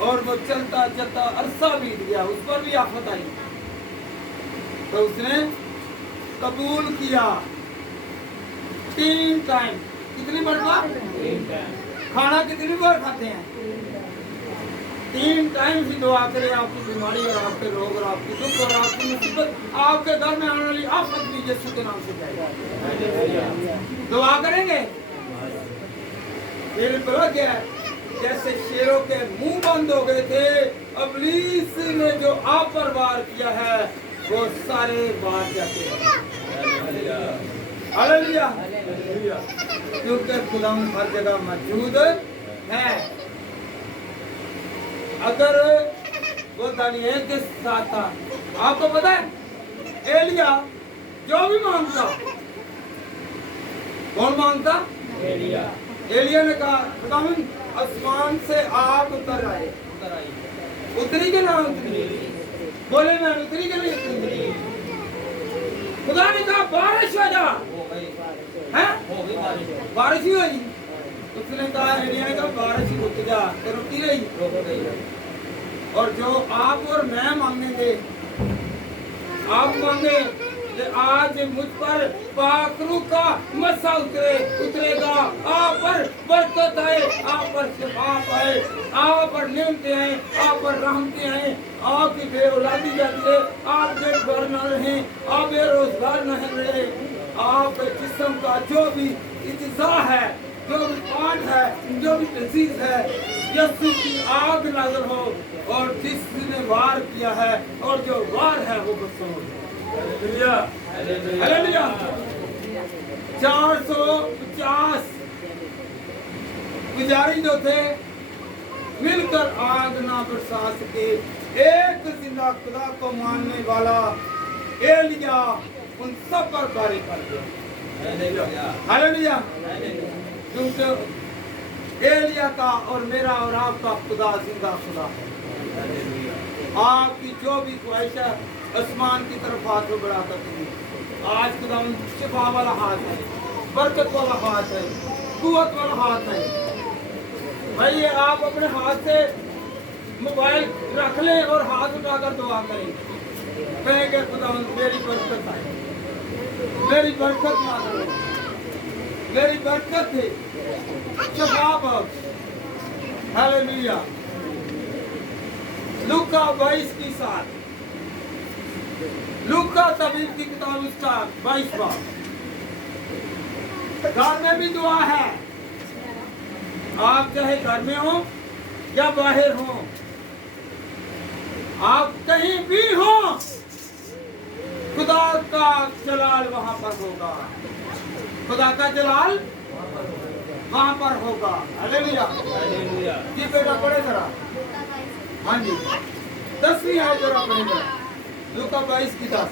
और वो चलता चलता अरसा बीत गया, उस पर भी आफत आई, तो उसने कबूल किया 3 टाइम। कितनी बार? खाना कितनी बार खाते हैं? 3 टाइम से दुआ करें। आपकी बीमारी और आपके रोग और आपकी दुख और आपकी मुसीबत, आपके घर में आने वाली आफत भी यीशु के नाम से जाएगा। दुआ करेंगे। फिर बोला क्या है, जैसे शेरों के मुंह बंद हो गए थे, इब्लीस ने जो आप पर वार किया है वो सारे बार जाते हैं। हालेलुया। क्योंकि खुदा हर जगह मौजूद है। अगर वो दानिएल के साथ था, आपको पता है एलिया जो भी मांगता, कौन मांगता? एलिया ने कहा खुदावन आसमान से आग उतर आई। उतरी के ना उतरी? बोले मैं उतरी के नहीं उतरी। खुदा ने कहा बारिश हो जा, हैं? बारिश ही हुई। उसने कहा, एलिया ने कहा बारिश ही रुक जा, तो रुकी रही। और जो आप और मैं मांगेंगे, आप मांगे कि आज मुझ पर पाखरू का मसा उतरेगा, आप पर बरकत आए, आप पर शिफा आए, आप पर नियमतें आए, आप पर रहमतें आए, आपकी बेऔलादी जाती है, आप बेघर न रहे, आप बेरोजगार न रहे, आप जिस्म का जो भी इज्जा है, जो भी पाठ है, जो भी तजीज है, यीशु की आग नाज़िल हो, और जिसने वार किया है और जो वार है वो बस हो। हालेलुया। 450 पुजारी जो थे मिलकर आग ना बरसा सके, एक जिंदा खुदा को मानने वाला एलिया उन सब पर बारी कर गया। हालेलुया। क्योंकि एलिया का और मेरा और आपका खुदा जिंदा खुदा है। आपकी जो भी ख्वाहिश है आसमान की तरफ हाथ में बढ़ा कर आज खुदा शिफा वाला हाथ है, बरकत वाला हाथ है, कुव्वत वाला हाथ है। भाई आप अपने हाथ से मोबाइल रख लें और हाथ उठाकर दुआ करें, कहेंगे खुदा मेरी बरकत आए, मेरी बरकत ना करो, मेरी बरकत है शिफा बख्श। हालेलुया। लूका 22 की 7, लूका तबीब की किताब उसका 22 बाब। घर में भी दुआ है, आप चाहे घर में हो या बाहर हो, आप कहीं भी हो, खुदा का जलाल वहां पर होगा, खुदा का जलाल वहां पर होगा। हालेलुया। जी बेटा पढ़े जरा। हाँ जी 10वीं आयत जरा पढ़े जरा, लूका 22 की 10।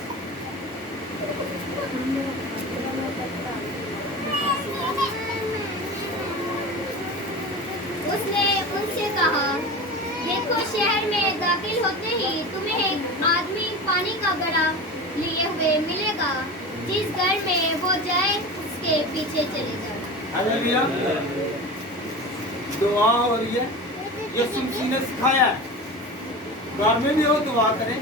उसने उनसे कहा, देखो शहर में दाखिल होते ही तुम्हें एक आदमी पानी का घड़ा लिए हुए मिलेगा, जिस घर में वो जाए उसके पीछे चले जाओ। हालेलुया। दुआ हो रही है, यीशु मसीह ने सिखाया है। घर में भी हो दुआ करें,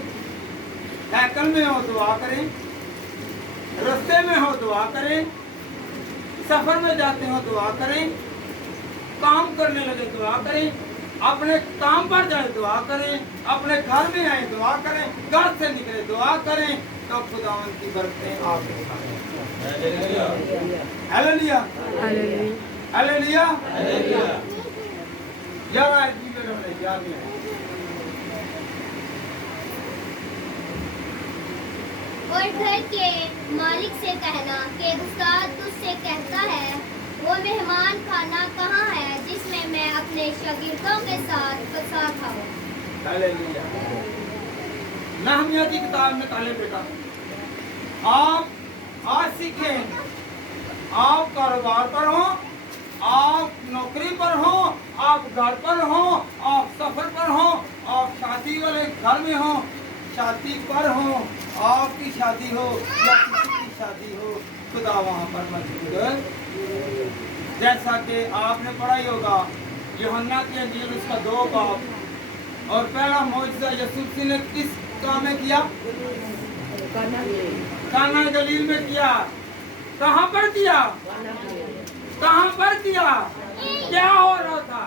हैकल में हो दुआ करें, रास्ते में हो दुआ करें, सफर में जाते हो दुआ करें, काम करने लगे दुआ करें, अपने काम पर जाए दुआ करें, अपने घर में आए दुआ करें, घर से निकले दुआ करें, तो खुदावन की बरकतें आपके साथ हैं। हालेलुया। हालेलुया। यार जी बेटा याद नहीं है। और घर के मालिक से कहना कि उस्ताद तुझसे कहता है, वो मेहमान खाना कहाँ है जिसमें मैं अपने शागिर्दों के साथ बसा खाऊं? हालेलुया। नहमिया की किताब निकाले बेटा। आप आज सीखें, आप कारोबार पर हो, आप नौकरी पर हो, आप घर पर हो, आप सफर पर हो, आप शादी वाले घर में हो, शादी पर हो, आपकी शादी हो या किसी की शादी हो, खुदा वहां पर मौजूद है। जैसा कि आपने पढ़ा ही होगा यूहन्ना की अंजील उसका 2 बाब और पहला मौजज़ा यीशु मसीह ने किस काम में किया? काना गलील में किया। कहाँ पर किया? कहाँ पर किया? क्या हो रहा था?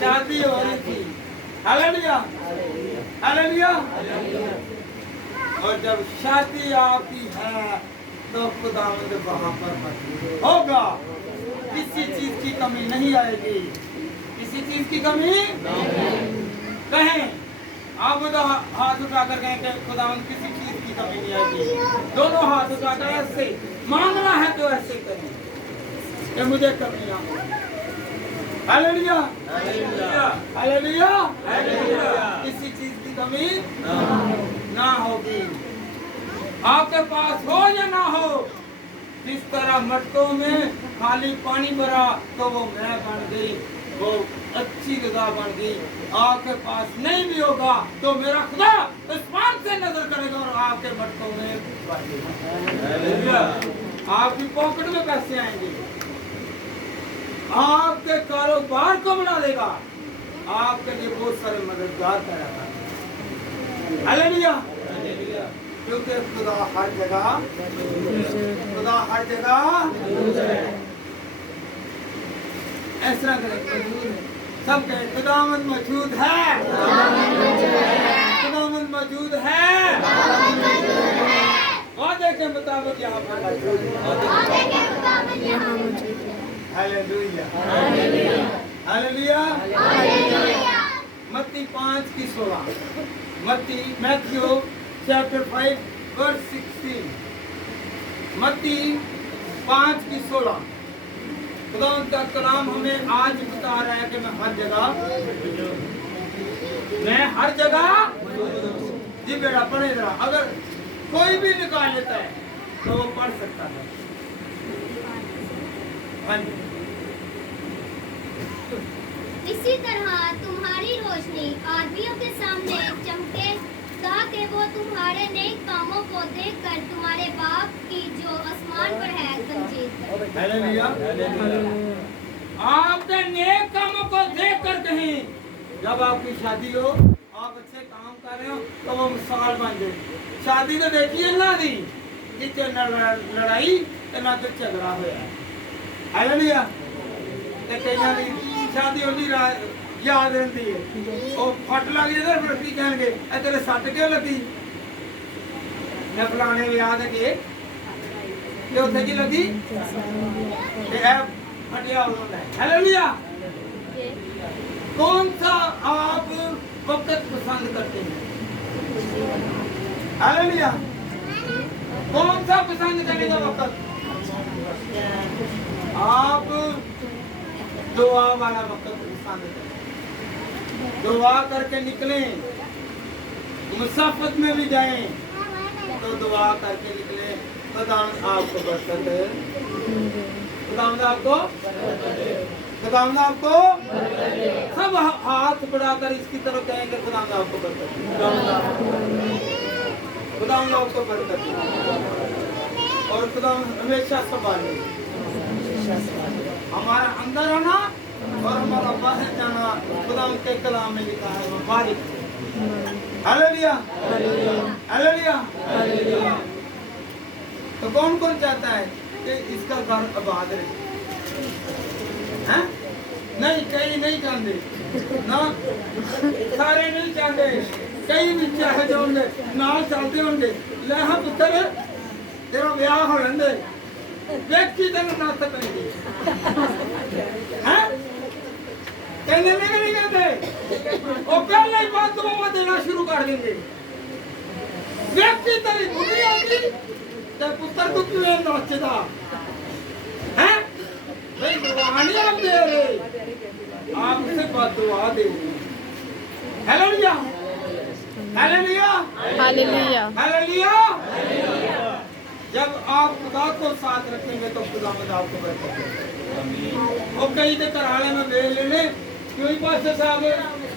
शादी हो रही थी। Hallelujah, hallelujah. और जब शादी आपकी है तो खुदावंद वहाँ पर मौजूद होगा। किसी चीज की कमी नहीं आएगी, किसी चीज की कमी कहें। आप हाथ उठाकर कहें कि खुदावंद किसी चीज की कमी नहीं आएगी। दोनों हाथ उठाकर ऐसे मांगना है तो ऐसे करें कि मुझे कमी ना हो। Hallelujah, hallelujah, hallelujah, hallelujah. किसी चीज की कमी ना होगी। आपके पास हो या ना हो, जिस तरह मटकों में खाली पानी भरा तो वो मैं बन गई, वो अच्छी गजा बन गई। आपके पास नहीं भी होगा तो मेरा खुदा आसमान से नजर करेगा और आपके मटकों में आपकी पॉकेट में पैसे आएंगे, आपके कारोबार को बना देगा, आपके लिए बहुत सारे मददगार कराता है। हालेलुया, क्योंकि खुदा हर जगह, खुदा हर जगह इस तरह करें। सब कहें खुदावंद मौजूद है, खुदावंद मौजूद है। वादे के मुताबिक यहाँ पर मौजूद है। Hallelujah, hallelujah. मत्ती 5:16, मैथ्यू चैप्टर 5 वर्स 16, मत्ती 5:16। खुदा का कलाम हमें आज बता रहा है कि मैं हर जगह जी बेटा पढ़े जरा। अगर कोई भी निकाल लेता है तो वो पढ़ सकता है। हाँ जी। इसी तरह तुम्हारी रोशनी आदमियों के सामने चमके ताकि वो तुम्हारे नेक कामों को देखकर तुम्हारे बाप की जो आसमान पर है तमजीद करें। हालेलुया। आपके नेक कामों को देखकर कहें। जब आपकी शादी हो, आप अच्छे काम कर रहे हो तो वो मिसाल बन जाए। शादी तो देखिए ना दी जिससे लड़ाई ना तो झगड़ा होया। हालेलुया। ते कईयां दी शादी होनी याद रहती है, वो फट लग जाए फिर की कहेंगे ए तेरे सट क्यों लगी? मैं फलाने याद है कि उत्थे की लगी फटिया उन्होंने। हालेलुया। कौन सा आप वक्त पसंद करते हैं? हालेलुया। कौन सा पसंद करेगा वक्त? आप दुआ वाला वक्त पसंद करें। दुआ करके निकले, मुसाफत में भी जाएं तो दुआ करके निकले। खुदावंद आपको बरकत दे, खुदावंद आपको सब हाथ बढ़ाकर इसकी तरफ कहेंगे खुदावंद आपको बरकत दे, खुदावंद आपको बरकत दे। और खुदावंद हमेशा संभाले हमारा अंदर आना और हमारा बाहर जाना। खुदा के कलाम में लिखा है मुबारक। Hallelujah, hallelujah, hallelujah. तो कौन कौन चाहता है कि इसका घर आबाद रहे? हैं? नहीं, कई नहीं चाहते ना, सारे नहीं चाहते। कई भी चाहे जो होंगे नाल चलते होंगे। ले हाँ पुत्र तेरा ब्याह हो लेंदे व्यक्ति तेन नत पेंगी हैं? कहने नहीं कहते वो पहले ही बात दुआ देना शुरू कर देंगे। व्यक्ति तेरी बुढ़ी आती ते पुत्र तू क्यों नचदा हैं? नहीं दुआ नहीं आप दे रहे, आप उसे बददुआ दे रहे हैं। Hallelujah hallelujah hallelujah hallelujah. जब आप खुदा को साथ रखेंगे तो खुदा आपको बरकत देगा। और कई तो घराले में देख लेने क्यों पासे साहब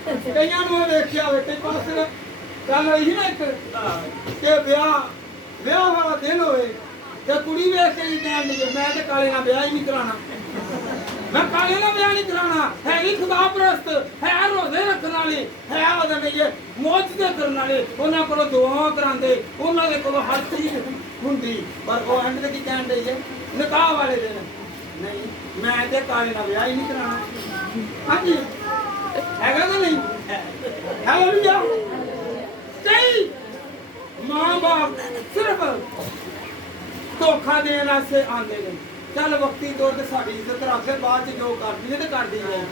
कईयां ਨੂੰ ਵੇਖਿਆ ਹੋਵੇ ਕਈ ਪਾਸੇ ਗੱਲ ਹੋਈ ਨਾ ਇੱਕ ਕਿ ਵਿਆਹ ਵਾਲਾ ਦਿਨ ਹੋਵੇ ਤੇ ਕੁੜੀ ਵੇਖ ਕੇ ਹੀ ਕਹਿਣ ਲੱਗੇ ਮੈਂ ਤੇ ਕਾਲੇ ਨਾਲ ਵਿਆਹ ਹੀ ਨਹੀਂ ਕਰਾਣਾ, मैं काले ना बयान नहीं कराना है, ही खुदा परस्त है, रोजे रखने वाले है, ओदे नहीं है मौजूदे करने वाले उन्हां कोलों दुआवां करांदे उन्हां दे कोलों हर चीज हुंदी पर वो एंड ते की कहण दे जे निकाह वाले दिन नहीं मैं ते काले ना बयान ही नहीं कराना। हां जी हैगा कि नहीं? हालेलुया। कई मां बाप सिर्फ धोखा देने वास्ते आंदे ने, चल वक्ती तौर पर साड़ी इज्जत रख ले बाद जो करती है तो कर दी जाए,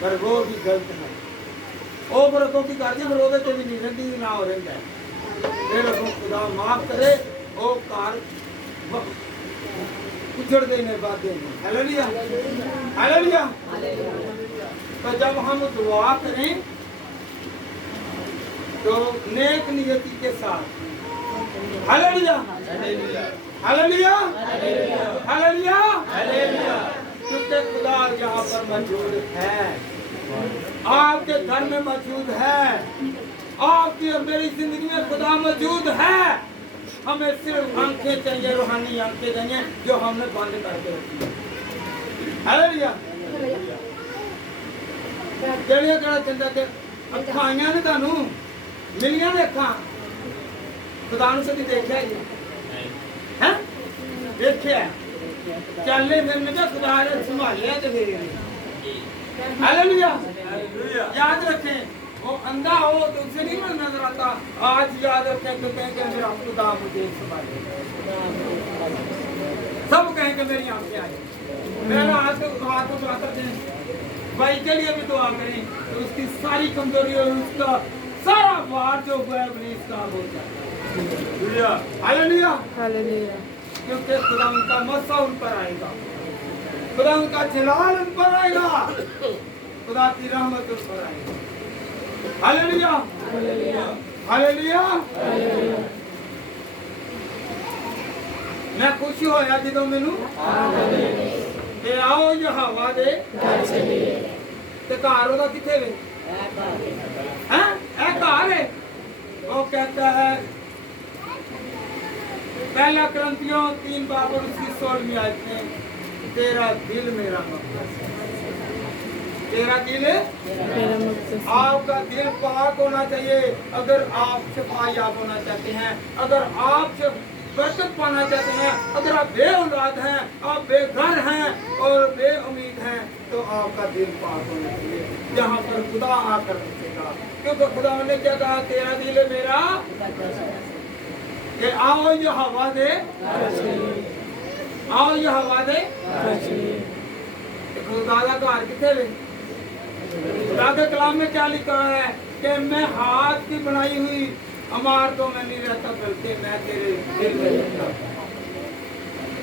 पर वो भी गलत है। वो फिर अगों की करती फिर वो भी नहीं रही ना हो रहा है, फिर अगों खुदा माफ करे वो कार उजड़ देने बातें। Hallelujah hallelujah. तो जब हम दुआ करें तो नेक नियति के साथ, हालेलुया हालेलुया हालेलुया हालेलुया, क्योंकि खुदा यहाँ पर मौजूद है, आपके घर में मौजूद है, आपकी और मेरी जिंदगी में खुदा मौजूद है। हमें सिर्फ आंखें चाहिए, रूहानी आंखें चाहिए जो हमने बंद करके रखी है। हालेलुया। ਜਿਹੜੀਆਂ ਕਿਹੜਾ ਚੰਦਾ ਕਿ ਅੱਖਾਂ ਆਈਆਂ ਨੇ ਤੁਹਾਨੂੰ ਮਿਲੀਆਂ ਨੇ ਅੱਖਾਂ, ਖੁਦਾ ਨੂੰ ਕਦੀ ਦੇਖਿਆ ਜੀ ਹੈ? ਦੇਖਿਆ ਚੱਲੇ ਫਿਰਨੇ ਤੇ ਖੁਦਾ ਨੇ ਸੰਭਾਲਿਆ ਤੇ ਫੇਰ हालेलुया याद रखें, वो अंधा हो तो उसे नहीं नजर आता, आज याद रखें तो कहें कि मेरा खुदा मुझे संभाले, सब कहें कि मेरी आंखें आई। मेरा हाथ को दुआ करते हैं भाई के लिए भी दुआ करें तो उसकी सारी कमजोरी और उसका सारा वार जो हुआ है इब्लीस का हो जाए। Hallelujah hallelujah. क्योंकि खुदा उनका मसा उन पर आएगा, खुदा उनका जलाल उन पर आएगा, खुदा की रहमत उन पर आएगी। Hallelujah hallelujah. मैं खुश होया जो मैनू ते आओ यहोवा दे ते घर ओदा किथे वे हैं? ए घर है। वो कहता है पहला क्रंथियों 3 बाब और उसकी 16वीं आयत में, तेरा दिल मेरा मकसद, तेरा दिल मेरा मकसद, आपका दिल पाक होना चाहिए। अगर आप शफायाब होना चाहते हैं, अगर आप बरकत पाना चाहते हैं, अगर आप बे औलाद हैं, आप बेघर हैं और बेउम्मीद हैं, तो आपका दिल पाक होना चाहिए जहाँ पर खुदा आकर रखेगा। क्योंकि खुदा ने क्या कहा, तेरा दिल मेरा कि आओ ये हवा दे, आओ ये हवा दे। खुदा का घर किथे वे? खुदा के कलाम में क्या लिखा है कि मैं हाथ की बनाई हुई इमारतों में नहीं रहता, बल्कि मैं तेरे दिल में रहता हूं।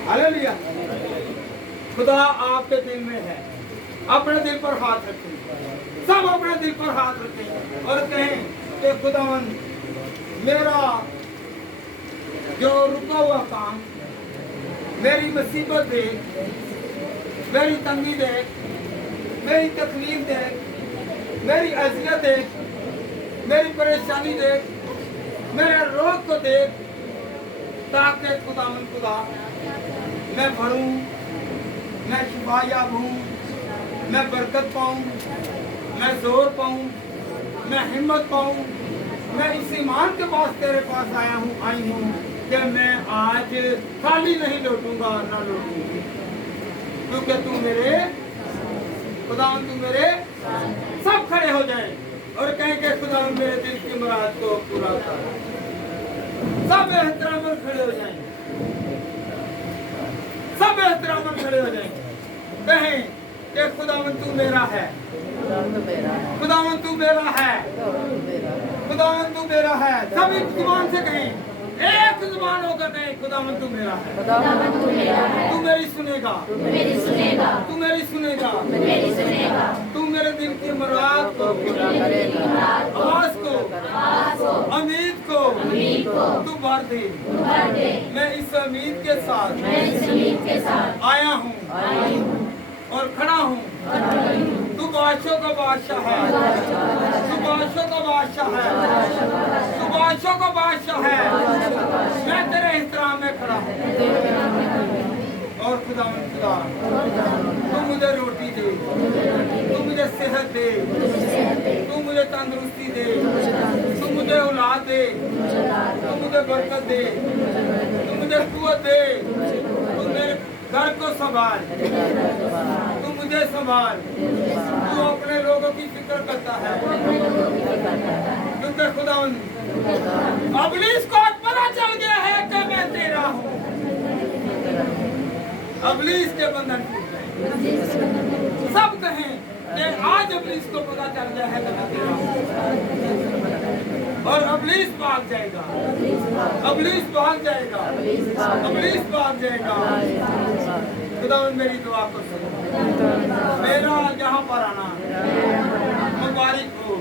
हालेलुया। खुदा आपके दिल में है। अपने दिल पर हाथ रखें, सब अपने दिल पर हाथ रखें और कहें कि खुदावन मेरा जो रुका हुआ काम, मेरी मुसीबत देख, मेरी तंगी देख, मेरी तकलीफ देख, मेरी अज़ियत देख, मेरी परेशानी देख, मेरे रोग को देख, ताकि खुदावन खुदा मैं बढ़ूं, मैं शिफायाब हूँ, मैं बरकत पाऊँ, मैं जोर पाऊँ, मैं हिम्मत पाऊँ। मैं इस ईमान के पास तेरे पास आई हूँ कि मैं आज खाली नहीं लौटूंगा और ना लौटूंगी, क्योंकि तू मेरे खुदावन, तू मेरे सब खड़े हो जाए और कहें कि खुदावन मेरे दिल की मुराद को पूरा कर। सब एहतराम खड़े हो जाएंगे, सब एहतराम खड़े हो जाएंगे, कहें कि खुदावन तू मेरा है, खुदावन तू मेरा है, खुदावन तू मेरा है। सब एक जुबान से कहें एक जुबान होकर कहे खुदावन तू मेरा है, खुदावन तू मेरा है, तू मेरी सुनेगा, तू मेरी सुनेगा, तू मेरी सुनेगा, तू मेरी सुनेगा, तू मेरे दिल की मुराद को, पूरा करेगा, आवाज को, आवाज को, उम्मीद को उम्मीद को तू भर दे। तू भर दे। मैं इस उम्मीद के साथ मैं इस उम्मीद के साथ आया हूँ आई हूँ और खड़ा हूँ। और खड़ी हूँ। तू बादशाह का बादशाह है, तू बादशाह का बादशाह है, तू बादशाह का बादशाह है। मैं तेरे एहतराम में खड़ा हूँ। और खुदा तू मुझे रोटी दे, तू मुझे सेहत दे, तू मुझे तंदुरुस्ती दे, तू मुझे औलाद दे, तू मुझे बरकत दे, तू मुझे कुव्वत दे, तू मेरे घर को संभाल, तू मुझे संभाल। तू अपने लोगों की फिक्र करता है, क्योंकि खुदा अबलीस को पता चल गया है कि मैं तेरा हूँ। अबलीस के बंधन टूट गए। सब कहें कि आज अबलीस को पता चल गया है कि मैं तेरा हूँ। और अबलीस भाग जाएगा, अबलीस भाग जाएगा, अबलीस भाग जाएगा। खुदावन मेरी दुआ को सुनो। मेरा यहाँ पर आना मुबारक हो,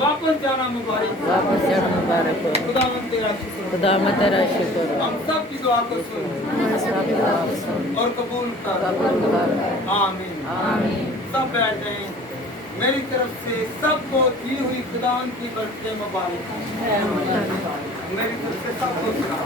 वापस जाना मुबारक हो। वापस जाना मुबारक हो। खुदावन तेरा शुक्र हो। खुदा मैं तेरा शुक्र हूँ। हम सब की दुआ को सुनो सबकी दुआ को सुन, और कबूल कर। कबूल कर। आमीन। आमीन। सब बैठ जाएं। मेरी तरफ से सबको दी हुई खुदावन की बरकतें मुबारक हो। मेरी तरफ से सबको सुना।